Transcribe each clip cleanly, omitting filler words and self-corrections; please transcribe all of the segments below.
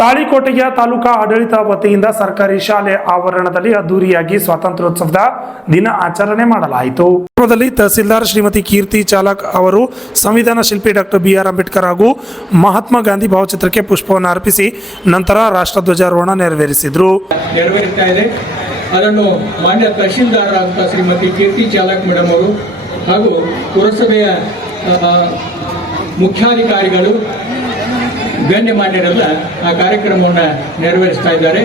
ತಾಳಿಕೋಟೆಯ ತಾಲೂಕಾ ಆಡಳಿತ ವತಿಯಿಂದ ಸರ್ಕಾರಿ ಶಾಲೆ ಆವರಣದಲ್ಲಿ ಅದ್ದೂರಿಯಾಗಿ ಸ್ವಾತಂತ್ರ್ಯೋತ್ಸವದ ದಿನ ಆಚರಣೆ ಮಾಡಲಾಯಿತು. ತಹಸೀಲ್ದಾರ್ ಶ್ರೀಮತಿ ಕೀರ್ತಿ ಚಾಲಕ್ ಅವರು ಸಂವಿಧಾನ ಶಿಲ್ಪಿ ಡಾಕ್ಟರ್ BR ಅಂಬೇಡ್ಕರ್ ಹಾಗೂ ಮಹಾತ್ಮ ಗಾಂಧಿ ಭಾವಚಿತ್ರಕ್ಕೆ ಪುಷ್ಪವನ್ನು ಅರ್ಪಿಸಿ ನಂತರ ರಾಷ್ಟ್ರಧ್ವಜಾರೋಹಣ ನೆರವೇರಿಸಿದರು. ಅದನ್ನು ಮಾನ್ಯ ತಹಶೀಲ್ದಾರರಾದ ಶ್ರೀಮತಿ ಕೀರ್ತಿ ಚಾಲಕ್ ಮೇಡಮ್ ಅವರು ಹಾಗೂ ಪುರಸಭೆಯ ಮುಖ್ಯಾಧಿಕಾರಿಗಳು ಗಣ್ಯಮಾನ್ಯರೆಲ್ಲ ಆ ಕಾರ್ಯಕ್ರಮವನ್ನು ನೆರವೇರಿಸ್ತಾ ಇದ್ದಾರೆ.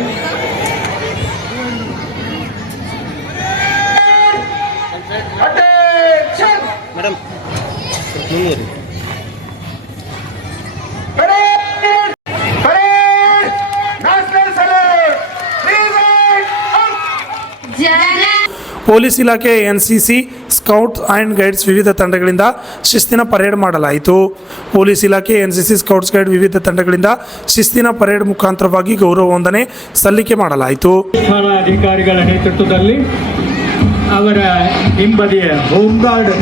ಪೊಲೀಸ್ ಇಲಾಖೆ NCC ಸ್ಕೌಟ್ಸ್ ಅಂಡ್ ಗೈಡ್ಸ್ ವಿವಿಧ ತಂಡಗಳಿಂದ ಶಿಸ್ತಿನ ಪರೇಡ್ ಮಾಡಲಾಯಿತು. ಪೊಲೀಸ್ ಇಲಾಖೆ NCC ಸ್ಕೌಟ್ಸ್ ಗೈಡ್ ವಿವಿಧ ತಂಡಗಳಿಂದ ಶಿಸ್ತಿನ ಪರೇಡ್ ಮುಖಾಂತರವಾಗಿ ಗೌರವ ವಂದನೆ ಸಲ್ಲಿಕೆ ಮಾಡಲಾಯಿತು. ಅಧಿಕಾರಿಗಳ ನೇತೃತ್ವದಲ್ಲಿ ಅವರ ಹಿಂಬದಿಯ ಹೋಮ್ ಗಾರ್ಡ್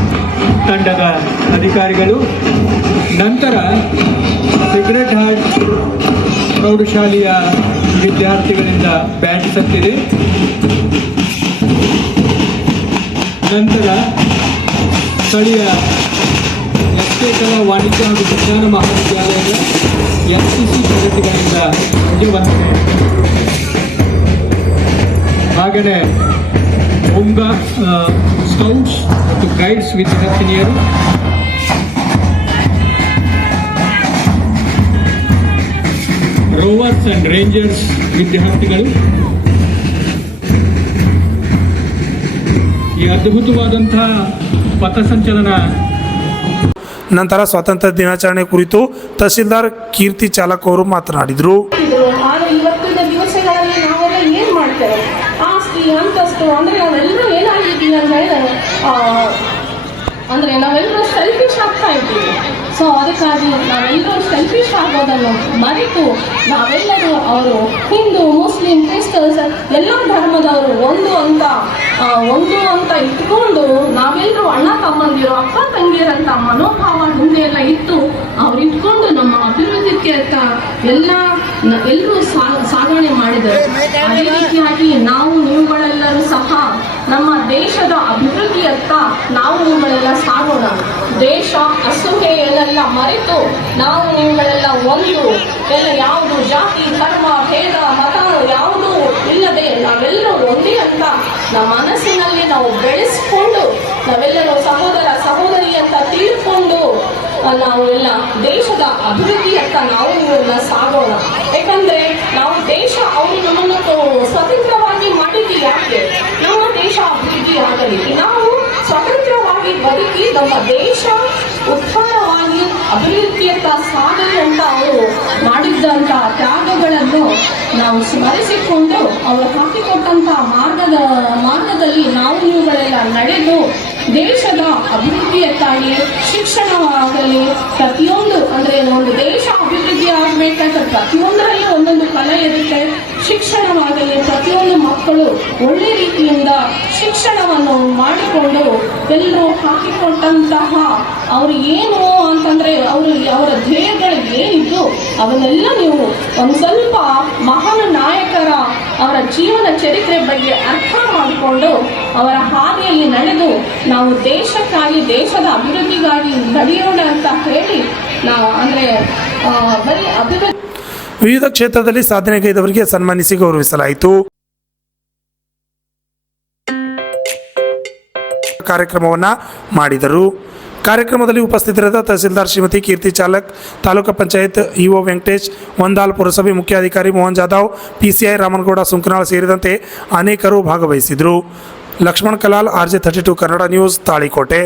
ತಂಡದ ಅಧಿಕಾರಿಗಳು, ನಂತರ ಸಿಗರೆಟ್ ಹಾರ್ಟ್ ಪ್ರೌಢಶಾಲೆಯ ವಿದ್ಯಾರ್ಥಿಗಳಿಂದ ಬ್ಯಾಂಡ್ ಸತ್ತಿದೆ. ನಂತರ ಸ್ಥಳೀಯ ಲಕ್ಷೇಕಲ ವಾಣಿಜ್ಯ ಹಾಗೂ ವಿಜ್ಞಾನ ಮಹಾವಿದ್ಯಾಲಯದ NCC ತರಗತಿಗಳಿಂದ ವಂದನೆ, ಹಾಗೆಯೇ ಸ್ಕೌಟ್ಸ್ ಮತ್ತು ಗೈಡ್ಸ್ ವಿದ್ಯಾರ್ಥಿನಿಯರು, ರೋವರ್ಸ್ ಅಂಡ್ ರೇಂಜರ್ಸ್ ವಿದ್ಯಾರ್ಥಿಗಳು ಈ ಅದ್ಭುತವಾದಂತಹ ಪಥಸಂಚಲನ. ನಂತರ ಸ್ವಾತಂತ್ರ್ಯ ದಿನಾಚರಣೆ ಕುರಿತು ತಹಸೀಲ್ದಾರ್ ಕೀರ್ತಿ ಚಾಲಕ್ ಅವರು ಮಾತನಾಡಿದರು. ಇವತ್ತಿನ ದಿವಸಗಳಲ್ಲಿ ನಾವೆಲ್ಲ ಏನ್ ಮಾಡ್ತೇವೆ, ಆಸ್ತಿ ಅಂತಸ್ತು ಅಂದ್ರೆ ನಾವೆಲ್ಲರೂ ಏನಾಗಿದ್ದೀವಿ ಅಂತ ಹೇಳಿದ್ರೆ ಅಂದ್ರೆ ನಾವೆಲ್ಲರೂ ಸೆಲ್ಫಿಶ್ ಆಗ್ತಾ ಇದ್ದೀವಿ. ಸೊ ಅದಕ್ಕಾಗಿ ನಾವೆಲ್ಲರೂ ಸೆಲ್ಫಿಶ್ ಆಗೋದನ್ನು ಮರೆತು ನಾವೆಲ್ಲರೂ ಅವರು ಹಿಂದೂ, ಮುಸ್ಲಿಂ, ಕ್ರಿಸ್ತನ್ಸ್ ಎಲ್ಲ ಧರ್ಮದವರು ಒಂದು ಅಂತ ಇಟ್ಕೊಂಡು ನಾವೆಲ್ಲರೂ ಅಣ್ಣ ತಮ್ಮಂದಿರು, ಅಕ್ಕ ತಂಗಿಯರಂತ ಮನೋಭಾವ ಹಿಂದೆ ಎಲ್ಲ ಇತ್ತು ಅವ್ರು ಇಟ್ಕೊಂಡು ನಮ್ಮ ಅಭಿವೃದ್ಧಿಗೆ ಎಲ್ಲರೂ ಸಾಗಣೆ ಮಾಡಿದರು. ಅದೇ ರೀತಿಯಾಗಿ ನಾವು ನೀವುಗಳೆಲ್ಲರೂ ಸಹ ನಮ್ಮ ದೇಶದ ಅಭಿವೃದ್ಧಿಯತ್ತ ನಾವು ನೀವುಗಳೆಲ್ಲ ಸಾಗೋಣ. ದೇಶ ಅಸೂಯೆಯನ್ನೆಲ್ಲ ಮರೆತು ನಾವು ನೀವುಗಳೆಲ್ಲ ಒಂದು ಎಲ್ಲ ಯಾವುದು ಜಾತಿ ಧರ್ಮ ಭೇದ ಮತ ಯಾವುದೂ ಇಲ್ಲದೆ ನಾವೆಲ್ಲರೂ ಒಂದೇ ಅಂತ ನಮ್ಮ ಮನಸ್ಸಿನಲ್ಲಿ ನಾವು ಬೆಳೆಸ್ಕೊಂಡು ನಾವೆಲ್ಲರೂ ಸಹೋದರ ಸಹೋದರಿ ಅಂತ ತಿಳ್ಕೊಂಡು ನಾವು ಎಲ್ಲ ದೇಶದ ಅಭಿವೃದ್ಧಿಯತ್ತ ನಾವು ನೀವೆಲ್ಲ ಸಾಗೋಣ. ಯಾಕಂದ್ರೆ ನಾವು ದೇಶ ಅವರು ನಮ್ಮನ್ನು ಸ್ವತಂತ್ರವಾಗಿ ಮಾಡಿದ್ದು ಯಾಕೆ? ನಮ್ಮ ದೇಶ ಅಭಿವೃದ್ಧಿ ಆಗಲಿ, ನಾವು ಸ್ವತಂತ್ರವಾಗಿ ಬದುಕಿ ನಮ್ಮ ದೇಶ ಉತ್ಥಾನವಾಗಿ ಅಭಿವೃದ್ಧಿಯತ್ತ ಸಾಗಲಿ ಅಂತ ಅವರು ಮಾಡಿದ್ದಂಥ ತ್ಯಾಗಗಳನ್ನು ನಾವು ಸ್ಮರಿಸಿಕೊಂಡು ಅವರು ಹಾಕಿಕೊಟ್ಟಂತ ಮಾರ್ಗದಲ್ಲಿ ನಾವು ನೀವುಗಳೆಲ್ಲ ನಡೆದು ದೇಶದ ಅಭಿವೃದ್ಧಿಯತ್ತಾಗಿ ಶಿಕ್ಷಣವಾಗಲಿ ಪ್ರತಿಯೊಂದು ಅಂದ್ರೆ ಒಂದು ದೇಶ ಅಭಿವೃದ್ಧಿ ಆಗಬೇಕಾದ್ರೆ ಪ್ರತಿಯೊಂದರಲ್ಲಿ ಒಂದೊಂದು ಕಲೆ ಇರುತ್ತೆ. ಶಿಕ್ಷಣವಾಗಲಿ ಪ್ರತಿಯೊಂದು ಮಕ್ಕಳು ಒಳ್ಳೆ ರೀತಿಯಿಂದ ಶಿಕ್ಷಣವನ್ನು ಮಾಡಿಕೊಂಡು ಎಲ್ಲರೂ ಹಾಕಿಕೊಟ್ಟಂತಹ ಅವರು ಏನು ಅಂತಂದ್ರೆ ಅವರ ಧ್ಯೇಯಗಳು ಏನಿದ್ದು ಅವನ್ನೆಲ್ಲ ನೀವು ಒಂದು ಸ್ವಲ್ಪ ಮಹಾನ್ ನಾಯಕರ ಅವರ ಜೀವನ ಚರಿತ್ರೆ ಬಗ್ಗೆ ಅರ್ಥ ಮಾಡಿಕೊಂಡು ಅವರ ಹಾದಿಯಲ್ಲಿ ನಡೆದು ನಾವು ದೇಶಕ್ಕಾಗಿ ದೇಶದ ಅಭಿವೃದ್ಧಿಗಾಗಿ ನಡೆಯೋಣ ಅಂತ ಹೇಳಿ ನಾವು ಅಂದ್ರೆ ಬರೀ ಅಭಿವೃದ್ಧಿ ವಿವಿಧ ಕ್ಷೇತ್ರದಲ್ಲಿ ಸಾಧನೆಗೈದವರಿಗೆ ಸನ್ಮಾನಿಸಿ ಗೌರವಿಸಲಾಯಿತು. ಕಾರ್ಯಕ್ರಮವನ್ನು ಮಾಡಿದರು. ಕಾರ್ಯಕ್ರಮದಲ್ಲಿ ಉಪಸ್ಥಿತರಿದ್ದ ತಹಸೀಲ್ದಾರ್ ಶ್ರೀಮತಿ ಕೀರ್ತಿ ಚಾಲಕ್, ತಾಲೂಕು ಪಂಚಾಯತ್ EO ವೆಂಕಟೇಶ್, ಒಂದಾಲ್ ಪುರಸಭೆ ಮುಖ್ಯಾಧಿಕಾರಿ ಮೋಹನ್ ಜಾಧವ್, PCI ರಾಮನಗೌಡ ಸುಂಕನಾಳ್ ಸೇರಿದಂತೆ ಅನೇಕರು ಭಾಗವಹಿಸಿದರು. Lakshman Kalal, RJ32 Kannada news, Talikote.